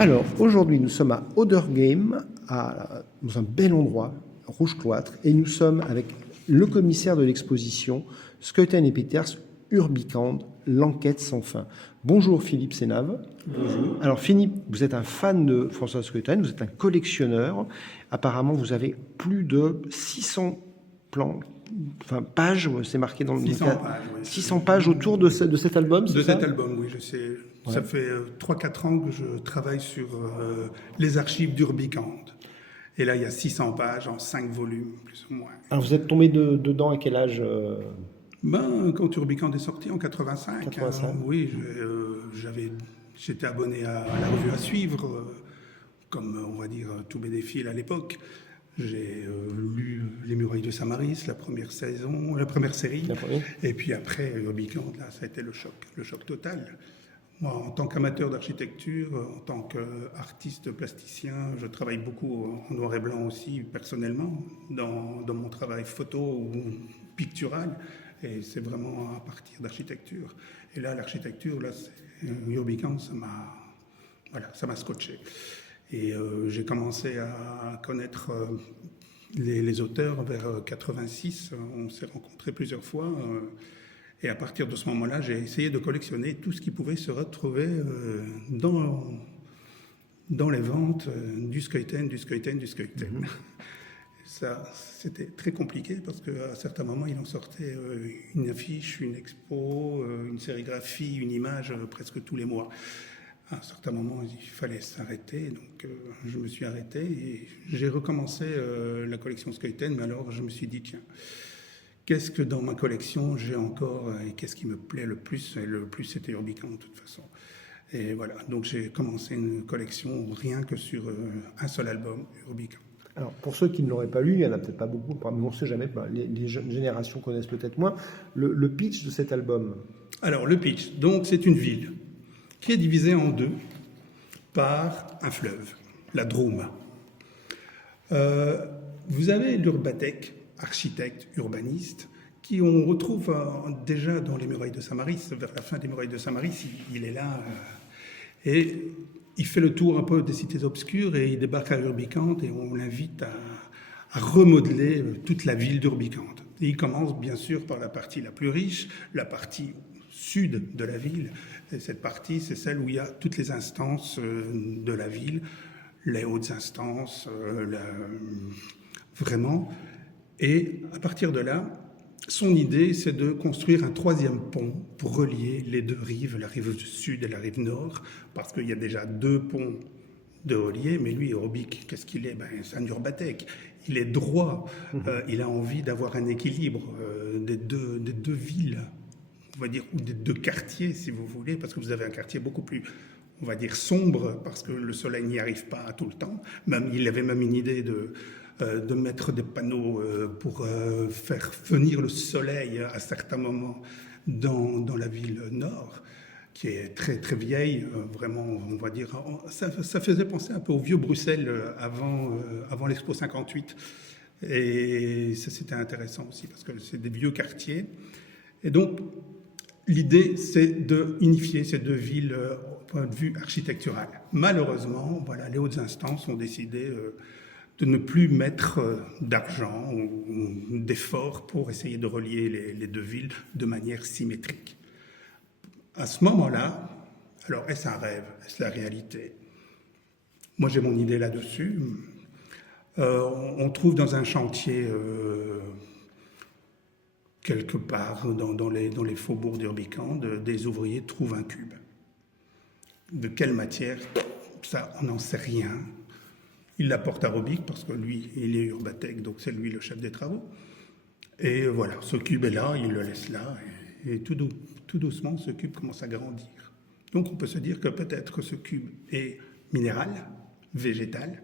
Alors, aujourd'hui, nous sommes à Other Game, dans un bel endroit, rouge cloître, et nous sommes avec le commissaire de l'exposition, Schouten et Peters, Urbicand, l'enquête sans fin. Bonjour Philippe Sénave. Bonjour. Alors Philippe, vous êtes un fan de François Schouten, vous êtes un collectionneur. Apparemment, vous avez plus de 600 pages, c'est marqué dans le 600 bouquin. pages, oui. 600 pages autour de cet album, c'est De ça? cet album, oui, je sais. Ouais. Ça fait 3-4 ans que je travaille sur les archives d'Urbicand. Et là, il y a 600 pages en 5 volumes, plus ou moins. Alors vous êtes tombé dedans à quel âge? Quand Urbicand est sorti en 85, 85. Oui, j'étais abonné à la revue à suivre, comme on va dire tous bénéfiles à l'époque. J'ai lu Les Murailles de Samaris, la première série. La première. Et puis après, Urbicand, là, ça a été le choc total. Moi, en tant qu'amateur d'architecture, en tant qu'artiste plasticien, je travaille beaucoup en noir et blanc aussi, personnellement, dans mon travail photo ou pictural. Et c'est vraiment à partir d'architecture. Et là, l'architecture, là, Urbicand, ça m'a scotché. Et j'ai commencé à connaître les auteurs vers 86. On s'est rencontrés plusieurs fois. Et à partir de ce moment-là, j'ai essayé de collectionner tout ce qui pouvait se retrouver dans les ventes du Schouten. Mm-hmm. Ça, c'était très compliqué parce qu'à certains moments, il en sortait une affiche, une expo, une sérigraphie, une image presque tous les mois. À un certain moment, il fallait s'arrêter, donc je me suis arrêté et j'ai recommencé la collection Schouten, mais alors je me suis dit, tiens, qu'est-ce que dans ma collection j'ai encore et qu'est-ce qui me plaît le plus? Et le plus, c'était Urbicand de toute façon. Et voilà, donc j'ai commencé une collection rien que sur un seul album, Urbicand. Alors, pour ceux qui ne l'auraient pas lu, il n'y en a peut-être pas beaucoup, mais on ne sait jamais, les jeunes générations connaissent peut-être moins. Le pitch de cet album. Alors, le pitch, donc c'est une ville qui est divisée en deux par un fleuve, la Drôme. Vous avez l'Urbatec, architecte, urbaniste, qui on retrouve déjà dans les Murailles de Samaris, vers la fin des Murailles de Samaris, il est là, et il fait le tour un peu des cités obscures, et il débarque à Urbicand, et on l'invite à remodeler toute la ville d'Urbicand. Et il commence bien sûr par la partie la plus riche, la partie sud de la ville, et cette partie, c'est celle où il y a toutes les instances de la ville, les hautes instances, vraiment. Et à partir de là, son idée, c'est de construire un troisième pont pour relier les deux rives, la rive sud et la rive nord, parce qu'il y a déjà deux ponts de relier, mais lui, Urbic, qu'est-ce qu'il est? C'est un urbatec. Il est droit, il a envie d'avoir un équilibre des deux villes, on va dire, ou des deux quartiers, si vous voulez, parce que vous avez un quartier beaucoup plus, on va dire, sombre, parce que le soleil n'y arrive pas tout le temps. Il avait même une idée de mettre des panneaux pour faire venir le soleil à certains moments dans la ville nord, qui est très très vieille, vraiment, on va dire, ça faisait penser un peu au vieux Bruxelles avant l'Expo 58. Et ça, c'était intéressant aussi, parce que c'est des vieux quartiers. Et donc, l'idée, c'est d'unifier ces deux villes au point de vue architectural. Malheureusement, voilà, les hautes instances ont décidé de ne plus mettre d'argent ou d'efforts pour essayer de relier les deux villes de manière symétrique. À ce moment-là, alors est-ce un rêve? Est-ce la réalité? Moi, j'ai mon idée là-dessus. On trouve dans un chantier, quelque part dans les faubourgs d'Urbicand, des ouvriers trouvent un cube. De quelle matière? Ça, on n'en sait rien. Il l'apporte à Robic parce que lui, il est urbatec, donc c'est lui le chef des travaux. Et voilà, ce cube est là, il le laisse là, et tout doucement, ce cube commence à grandir. Donc on peut se dire que peut-être que ce cube est minéral, végétal.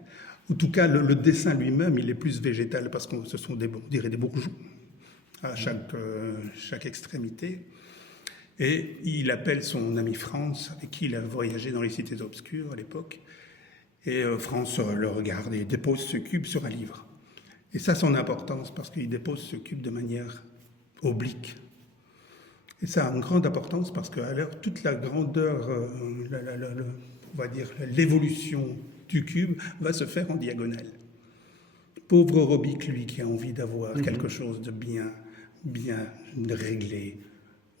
En tout cas, le dessin lui-même, il est plus végétal parce que ce sont on dirait des bourgeons à chaque extrémité. Et il appelle son ami Franz, avec qui il a voyagé dans les cités obscures à l'époque. Et Franz le regarde et dépose ce cube sur un livre. Et ça a son importance parce qu'il dépose ce cube de manière oblique. Et ça a une grande importance parce que alors, toute la grandeur, on va dire, l'évolution du cube va se faire en diagonale. Pauvre Robic, lui, qui a envie d'avoir quelque chose de bien réglé,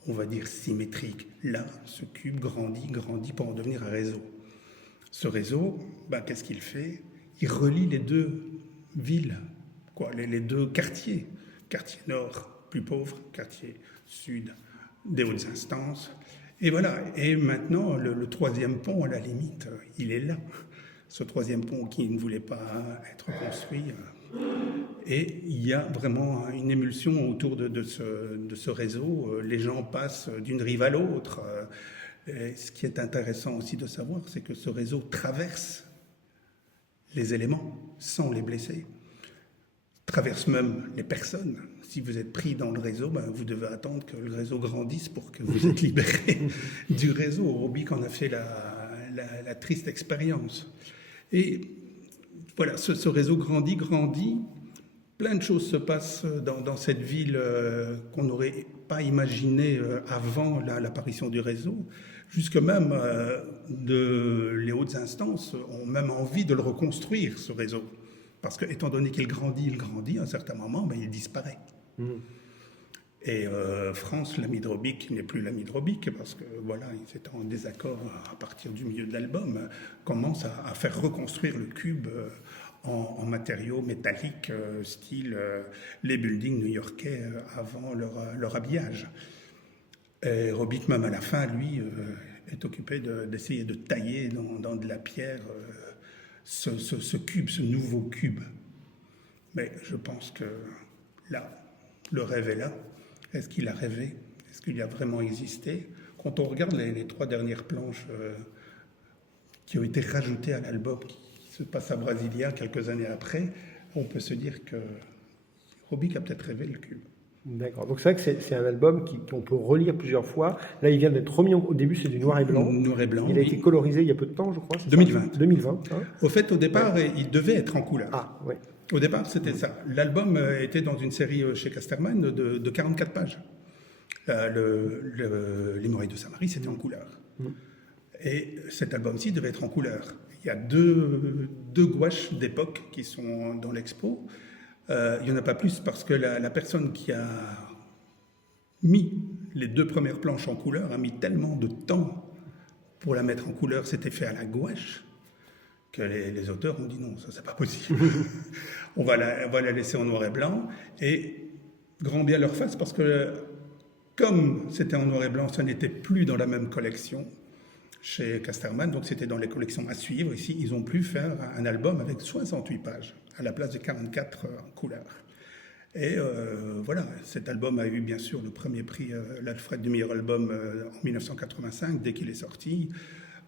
on va dire symétrique. Là, ce cube grandit pour en devenir un réseau. Ce réseau, qu'est-ce qu'il fait? Il relie les deux villes, les deux quartiers. Quartier nord, plus pauvre, quartier sud, des hautes instances. Et voilà. Et maintenant, le troisième pont, à la limite, il est là. Ce troisième pont qui ne voulait pas être construit. Et il y a vraiment une émulsion autour de ce réseau. Les gens passent d'une rive à l'autre. Et ce qui est intéressant aussi de savoir, c'est que ce réseau traverse les éléments sans les blesser. Traverse même les personnes. Si vous êtes pris dans le réseau, vous devez attendre que le réseau grandisse pour que vous êtes libéré du réseau. Robic en a fait la triste expérience. Et voilà, ce réseau grandit. Plein de choses se passent dans cette ville qu'on n'aurait pas imaginé avant l'apparition du réseau. Jusque même les hautes instances ont même envie de le reconstruire, ce réseau. Parce que, étant donné qu'il grandit, à un certain moment, il disparaît. Et France, l'ami de Robic, n'est plus l'ami de Robic, parce que voilà, ils étaient en désaccord à partir du milieu de l'album, commence à faire reconstruire le cube en matériaux métalliques, style les buildings new-yorkais avant leur habillage. Et Robic, même à la fin, lui, est occupé d'essayer de tailler dans de la pierre ce cube, ce nouveau cube. Mais je pense que là, le rêve est là. Est-ce qu'il a rêvé? Est-ce qu'il a vraiment existé? Quand on regarde les 3 dernières planches qui ont été rajoutées à l'album, qui se passe à Brasilia quelques années après, on peut se dire que Robic a peut-être rêvé le cube. D'accord. Donc c'est vrai que c'est un album qu'on peut relire plusieurs fois. Là, il vient d'être remis au début, c'est du noir et blanc. Noir et blanc. Il a été colorisé il y a peu de temps, je crois. 2020. 2020. Hein. Au fait, au départ, il devait être en couleur. Ah, oui. Au départ, c'était ça. L'album était dans une série chez Casterman de 44 pages. Les Morailles de Saint-Marie, c'était en couleur. Et cet album-ci devait être en couleur. Il y a deux gouaches d'époque qui sont dans l'expo. Il n'y en a pas plus parce que la personne qui a mis les 2 premières planches en couleur a mis tellement de temps pour la mettre en couleur, c'était fait à la gouache, que les auteurs ont dit non, ça c'est pas possible. on va la laisser en noir et blanc, et grand bien leur face, parce que comme c'était en noir et blanc, ça n'était plus dans la même collection chez Casterman, donc c'était dans les collections à suivre. Ici, ils ont pu faire un album avec 68 pages, à la place de 44 en couleur. Et voilà, cet album a eu bien sûr le premier prix, l'Alfred du meilleur album en 1985, dès qu'il est sorti,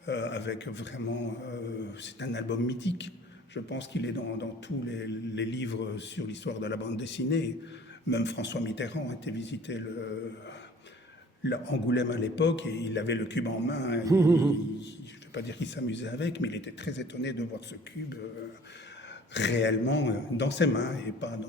avec vraiment, c'est un album mythique. Je pense qu'il est dans tous les livres sur l'histoire de la bande dessinée. Même François Mitterrand a été visiter Angoulême à l'époque, et il avait le cube en main. Je ne vais pas dire qu'il s'amusait avec, mais il était très étonné de voir ce cube réellement dans ses mains et pas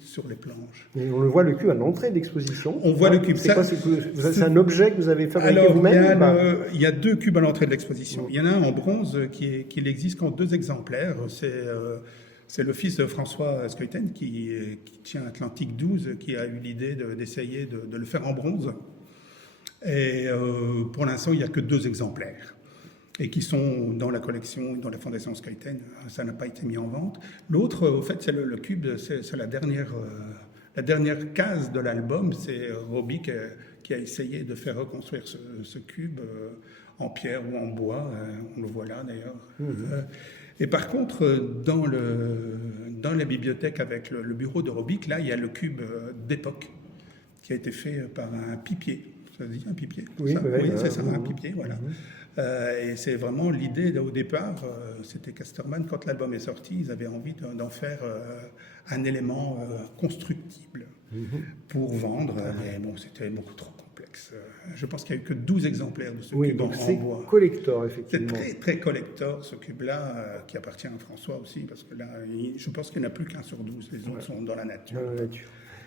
sur les planches. Et on le voit, le cube à l'entrée de l'exposition. On voit le cube. C'est un objet que vous avez fabriqué vous-même? Il y a 2 cubes à l'entrée de l'exposition. Il y en a un en bronze qui n'existe qu'en 2 exemplaires. C'est le fils de François Skeuten qui tient Atlantique 12, qui a eu l'idée d'essayer de le faire en bronze. Et pour l'instant, il n'y a que 2 exemplaires, et qui sont dans la collection, dans la Fondation Skeuten. Ça n'a pas été mis en vente. L'autre, au fait, c'est le cube, c'est la dernière case de l'album. C'est Robic qui a essayé de faire reconstruire ce cube en pierre ou en bois. On le voit là, d'ailleurs. Et par contre, dans la bibliothèque avec le bureau de Robic, là, il y a le cube d'époque qui a été fait par un pipier. Ça se dit un pipier? Oui, c'est ça, un pipier, voilà. Et c'est vraiment l'idée, au départ, c'était Casterman, quand l'album est sorti, ils avaient envie d'en faire un élément constructible pour vendre, mais bon, c'était beaucoup trop complexe. Je pense qu'il n'y a eu que 12 exemplaires de ce cube en bois. C'est collector, effectivement. C'est très, très collector, ce cube-là, qui appartient à François aussi, parce que là, je pense qu'il n'y en a plus qu'un sur 12, les autres sont dans la nature.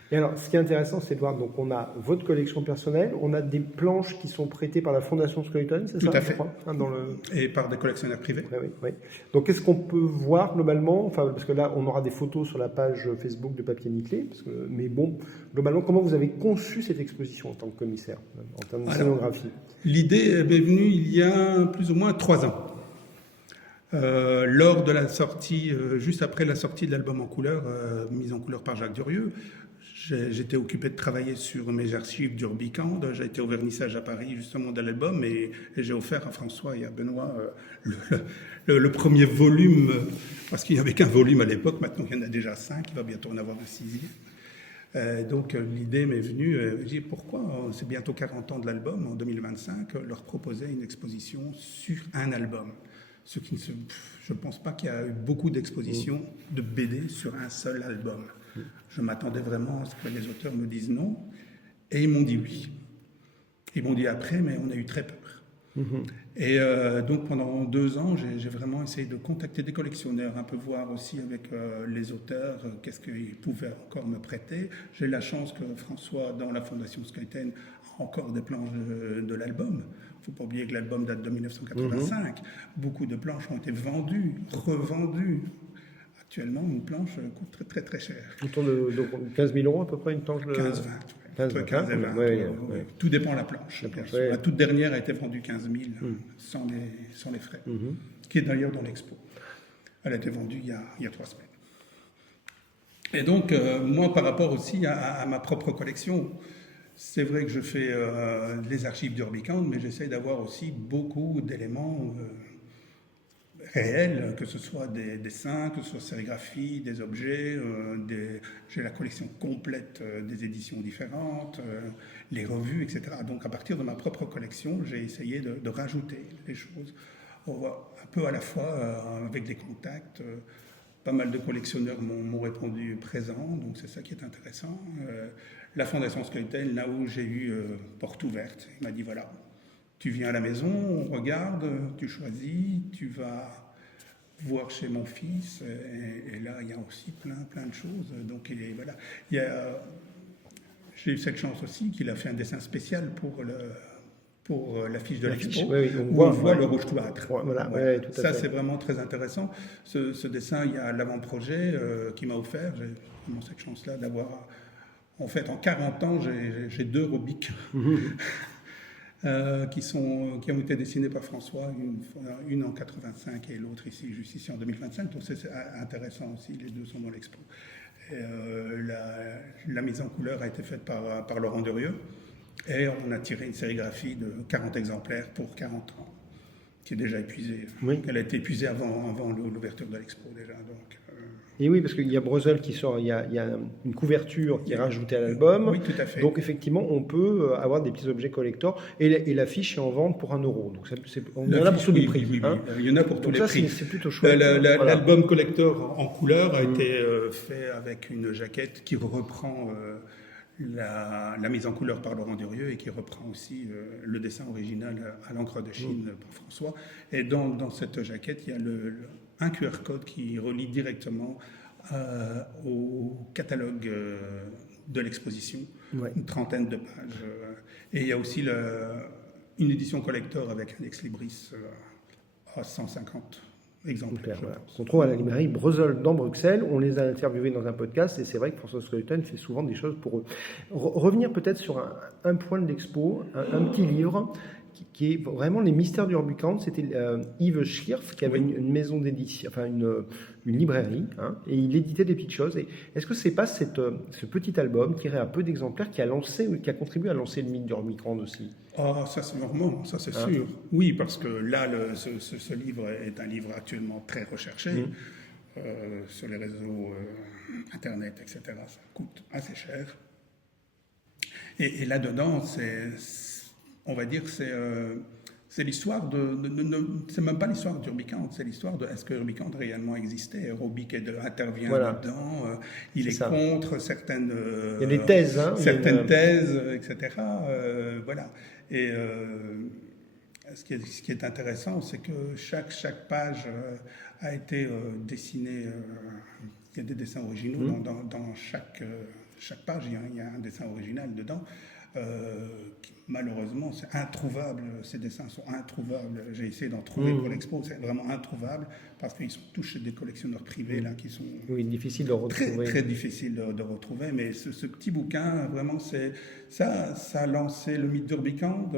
Et alors, ce qui est intéressant, c'est de voir, donc on a votre collection personnelle, on a des planches qui sont prêtées par la Fondation Skeleton, c'est ça? Tout à fait. Je crois, hein, dans le... Et par des collectionneurs privés. Oui, oui, oui. Donc, qu'est-ce qu'on peut voir globalement? Enfin, parce que là, on aura des photos sur la page Facebook de Papier Nickelé. Mais bon, globalement, comment vous avez conçu cette exposition en tant que commissaire, en termes de scénographie? L'idée m'est venue il y a plus ou moins 3 ans. Lors de la sortie, juste après la sortie de l'album en couleur, mise en couleur par Jacques Durieux, j'étais occupé de travailler sur mes archives d'Urbicand. J'ai été au vernissage à Paris justement de l'album et j'ai offert à François et à Benoît le premier volume, parce qu'il n'y avait qu'un volume à l'époque, maintenant il y en a déjà 5, il va bientôt en avoir un 6e. Donc l'idée m'est venue, je dis pourquoi, c'est bientôt 40 ans de l'album, en 2025, leur proposer une exposition sur un album. Ce qui je ne pense pas qu'il y a eu beaucoup d'expositions de BD sur un seul album. Je m'attendais vraiment à ce que les auteurs me disent non, et ils m'ont dit oui. Ils m'ont dit après, mais on a eu très peur. Et donc pendant 2 ans, j'ai vraiment essayé de contacter des collectionneurs, un peu voir aussi avec les auteurs qu'est-ce qu'ils pouvaient encore me prêter. J'ai eu la chance que François, dans la Fondation Skeleton, a encore des planches de l'album. Il ne faut pas oublier que l'album date de 1985. Beaucoup de planches ont été vendues, revendues. Actuellement, une planche coûte très très très cher. Autour de 15 000 euros à peu près, une planche de... 15-20. 15 et 20. Tout dépend de la planche. La toute dernière a été vendue 15 000 sans les frais, qui est d'ailleurs dans l'expo. Elle a été vendue il y a 3 semaines. Et donc, moi, par rapport aussi à ma propre collection, c'est vrai que je fais les archives d'Urbicand, mais j'essaie d'avoir aussi beaucoup d'éléments réels, que ce soit des dessins, que ce soit sérigraphie, des objets. J'ai la collection complète des éditions différentes, les revues, etc. Donc à partir de ma propre collection, j'ai essayé de rajouter les choses un peu à la fois avec des contacts. Pas mal de collectionneurs m'ont répondu présent, donc c'est ça qui est intéressant. La Fondation Skeleton, là où j'ai eu porte ouverte, il m'a dit voilà, tu viens à la maison, on regarde, tu choisis, tu vas voir chez mon fils, et là il y a aussi plein de choses. Donc voilà, j'ai eu cette chance aussi qu'il a fait un dessin spécial pour l'affiche de l'expo, où on voit le rouge cloître. Voilà. Tout à ça, fait. c'est vraiment très intéressant. Ce dessin, il y a l'avant-projet qui m'a offert. J'ai vraiment cette chance-là d'avoir... En fait, en 40 ans, j'ai 2 Robic qui ont été dessinés par François, une en 85 et l'autre juste ici en 2025. Donc c'est intéressant aussi, les 2 sont dans l'expo. La mise en couleur a été faite par Laurent Durieux. Et on a tiré une sérigraphie de 40 exemplaires pour 40 ans, qui est déjà épuisée. Oui. Elle a été épuisée avant l'ouverture de l'expo déjà. Donc, Et oui, parce qu'il y a Brussels qui sort, il y a une couverture qui est rajoutée à l'album. Oui, tout à fait. Donc effectivement, on peut avoir des petits objets collector. Et l'affiche est en vente pour 1 euro. Donc on en a pour tous les prix. Oui, il y en a pour tous les prix. C'est plutôt chouette. L'album collector en couleur a été fait avec une jaquette qui reprend la mise en couleur par Laurent Durieux et qui reprend aussi le dessin original à l'encre de Chine par François. Et dans cette jaquette, il y a un QR code qui relie directement au catalogue de l'exposition, une trentaine de pages. Et il y a aussi une édition collector avec un ex-libris à 150 exemplaires. Voilà. On trouve à la librairie Brussels dans Bruxelles. On les a interviewés dans un podcast et c'est vrai que François Skeleton fait souvent des choses pour eux. Revenir peut-être sur un point de l'expo, un petit livre qui est vraiment les mystères du Urbicand. C'était Yves Schlierf qui avait une maison d'édition, enfin une librairie, et il éditait des petites choses. Et est-ce que c'est pas ce petit album tiré à peu d'exemplaires qui a contribué à lancer le mythe du Urbicand aussi? Ah, ça c'est normal, ça c'est sûr. Oui, parce que là, ce livre est un livre actuellement très recherché sur les réseaux Internet, etc. Ça coûte assez cher. Et là-dedans, on va dire que c'est l'histoire c'est même pas l'histoire d'Urbicand, c'est l'histoire de est-ce que Urbicand réellement existait. Robic intervient là-dedans, il est contre certaines... il y a des thèses, certaines thèses, etc. Voilà. Et ce qui est intéressant, c'est que chaque page a été dessinée. Il y a des dessins originaux dans chaque page, il y a un dessin original dedans. Malheureusement, c'est introuvable. Ces dessins sont introuvables. J'ai essayé d'en trouver pour l'expo. C'est vraiment introuvable parce qu'ils sont tous chez des collectionneurs privés là qui sont difficile de retrouver. Très difficile de retrouver. Mais ce petit bouquin, vraiment, ça a lancé le mythe d'Urbicande.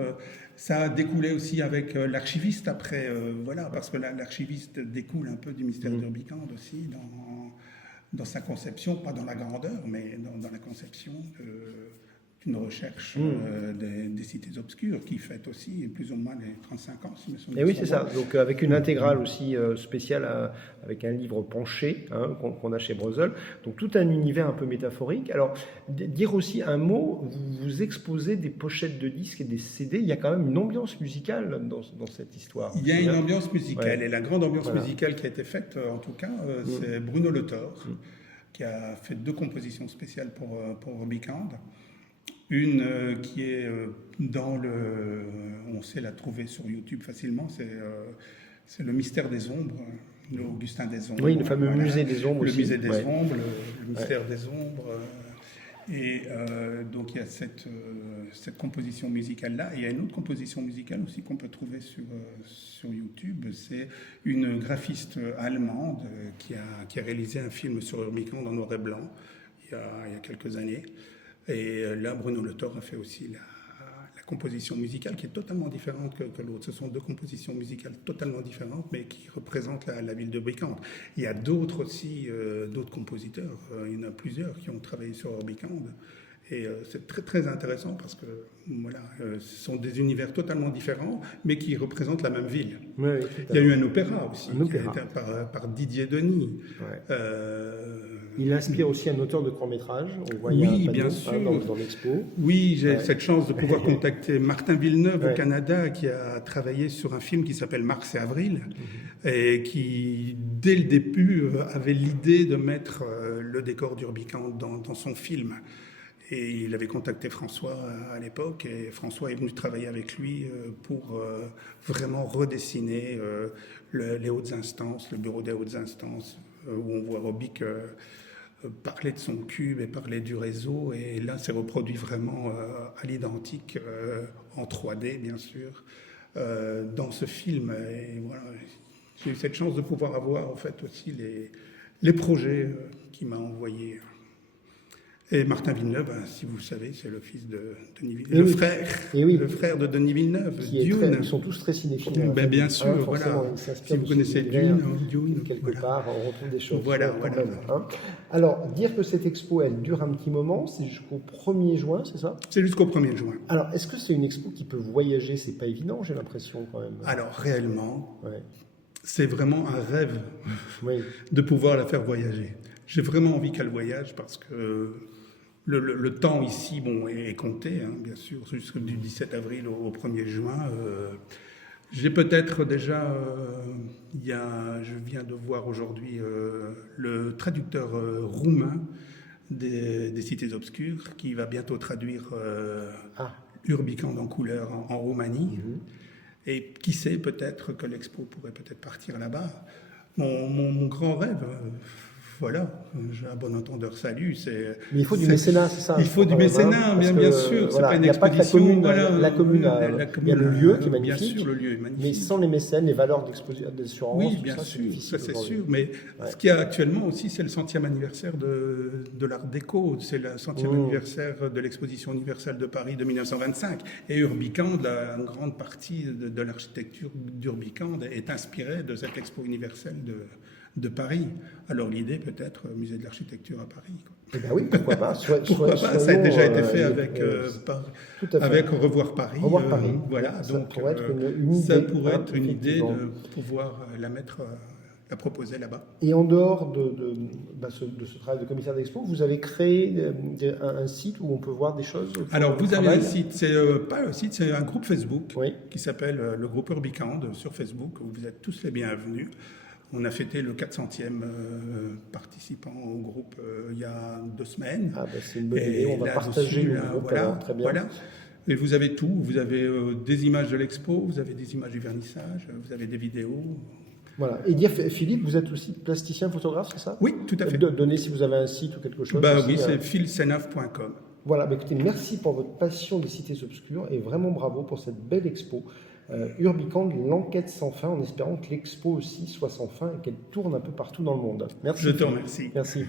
Ça a découlé aussi avec l'archiviste après, voilà, parce que l'archiviste découle un peu du mystère d'Urbicande aussi dans sa conception, pas dans la grandeur, mais dans la conception d'une recherche des cités obscures qui fête aussi plus ou moins les 35 ans. Si et oui, c'est ça. Donc avec une intégrale aussi spéciale avec un livre penché qu'on a chez Brussels. Donc tout un univers un peu métaphorique. Alors dire aussi un mot, vous exposez des pochettes de disques et des CD. Il y a quand même une ambiance musicale dans cette histoire. Il y a une ambiance musicale et la grande ambiance musicale qui a été faite, en tout cas, c'est Bruno Le Thor qui a fait 2 compositions spéciales pour Urbicande. Une qui est dans on sait la trouver sur YouTube facilement, c'est le mystère des ombres, l'Augustin des ombres. Oui, le fameux musée des ombres aussi. Le musée des ombres, le mystère des ombres. Et donc il y a cette composition musicale-là. Et il y a une autre composition musicale aussi qu'on peut trouver sur YouTube. C'est une graphiste allemande qui a réalisé un film sur Urbicande en noir et blanc il y a quelques années. Et là, Bruno Le Thor a fait aussi la composition musicale qui est totalement différente que l'autre. Ce sont 2 compositions musicales totalement différentes, mais qui représentent la ville de Urbicande. Il y a d'autres aussi, d'autres compositeurs. Il y en a plusieurs qui ont travaillé sur Urbicande. Et c'est très très intéressant parce que voilà, ce sont des univers totalement différents, mais qui représentent la même ville. Oui, il y a eu un opéra aussi, qui a été par Didier Denis. Ouais. Il inspire aussi un auteur de court-métrage. On voit bien sûr. Dans l'expo. Oui, j'ai cette chance de pouvoir contacter Martin Villeneuve au Canada, qui a travaillé sur un film qui s'appelle Mars et Avril, et qui, dès le début, avait l'idée de mettre le décor d'Urbicande dans son film. Et il avait contacté François à l'époque, et François est venu travailler avec lui pour vraiment redessiner les hautes instances, le bureau des hautes instances, où on voit Robic parler de son cube et parler du réseau. Et là, c'est reproduit vraiment à l'identique, en 3D, bien sûr, dans ce film. Et voilà, j'ai eu cette chance de pouvoir avoir, en fait, aussi les projets qu'il m'a envoyés. Et Martin Villeneuve, si vous le savez, c'est le fils de Denis Villeneuve, le frère de Denis Villeneuve, Dune. Ils sont tous très cinéphiles. Bien sûr, voilà. Si vous connaissez Dune, quelque part, on retrouve des choses. Voilà. Alors, dire que cette expo, elle dure un petit moment, c'est jusqu'au 1er juin, c'est ça? C'est jusqu'au 1er juin. Alors, est-ce que c'est une expo qui peut voyager? C'est pas évident, j'ai l'impression, quand même. Alors, réellement, c'est vraiment un rêve de pouvoir la faire voyager. J'ai vraiment envie qu'elle voyage parce que le temps ici est compté, bien sûr, jusqu'au 17 avril au 1er juin. J'ai peut-être déjà, je viens de voir aujourd'hui le traducteur roumain des cités obscures qui va bientôt traduire Urbicande en couleur en Roumanie. Et qui sait, peut-être que l'expo pourrait peut-être partir là-bas. Mon grand rêve... Voilà, j'ai un bon entendeur, salut. Mais il faut du mécénat, c'est ça? Il faut du mécénat, bien sûr. C'est pas une expédition. La commune, il y a le lieu qui est magnifique. Bien sûr, le lieu est magnifique. Mais sans les mécènes, les valeurs d'assurance, oui, bien sûr, ça c'est sûr. Mais ce qu'il y a actuellement aussi, c'est le 100e anniversaire de l'Art déco. C'est le 100e anniversaire de l'exposition universelle de Paris de 1925. Et Urbicande, une grande partie de l'architecture d'Urbicande est inspirée de cette expo universelle de Paris. Alors l'idée peut-être musée de l'architecture à Paris. Eh ben oui, pourquoi pas. Pourquoi pas. Ça a déjà été fait avec Revoir Paris. Revoir Paris. Voilà, ça donc pourrait être une idée de pouvoir la proposer là-bas. Et en dehors de ce travail de commissaire d'expo, vous avez créé un site où on peut voir des choses? Alors vous avez un site, c'est pas un site, c'est un groupe Facebook qui s'appelle le groupe Urbicande sur Facebook, où vous êtes tous les bienvenus. On a fêté le 400e participant au groupe il y a 2 semaines. C'est une bonne idée, on va partager le groupe, très bien. Voilà. Et vous avez tout, vous avez des images de l'expo, vous avez des images du vernissage, vous avez des vidéos. Voilà. Et dire, Philippe, vous êtes aussi plasticien photographe, c'est ça? Oui, tout à fait. Donnez si vous avez un site ou quelque chose. Bah aussi, oui, c'est philsenaf.com. Voilà, bah écoutez, merci pour votre passion des cités obscures et vraiment bravo pour cette belle expo. Urbicand, l'enquête sans fin, en espérant que l'expo aussi soit sans fin et qu'elle tourne un peu partout dans le monde. Merci. Je te remercie. Merci.